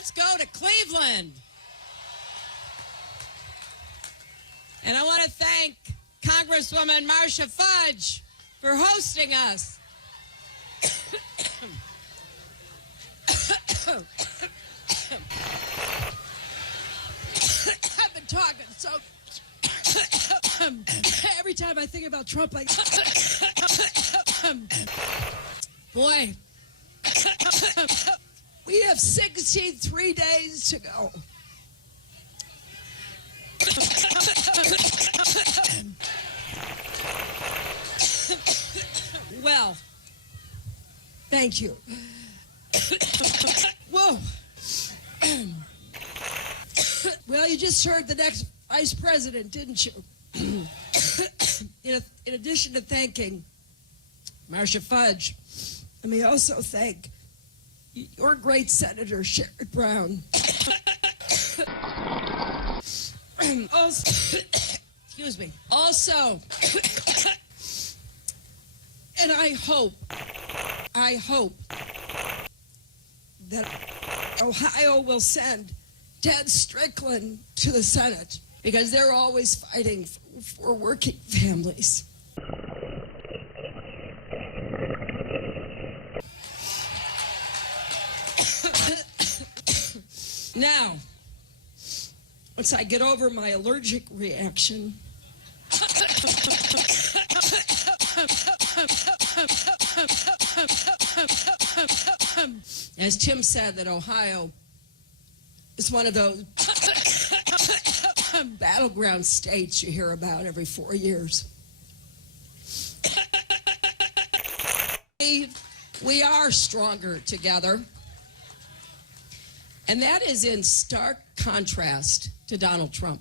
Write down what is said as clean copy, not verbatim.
let's go to Cleveland. And I want to thank Congresswoman Marcia Fudge for hosting us. I've been talking so every time I think about Trump, like, boy, we have 63 days to go. Well, thank you. Whoa. Well, you just heard the next vice president, didn't you? In addition to thanking Marcia Fudge, let me also thank your great Senator Sherrod Brown. Also, excuse me. Also, and I hope that Ohio will send Ted Strickland to the Senate because they're always fighting for working families. Now, once I get over my allergic reaction, as Tim said, that Ohio is one of those battleground states you hear about every 4 years. We are stronger together. And that is in stark contrast to Donald Trump.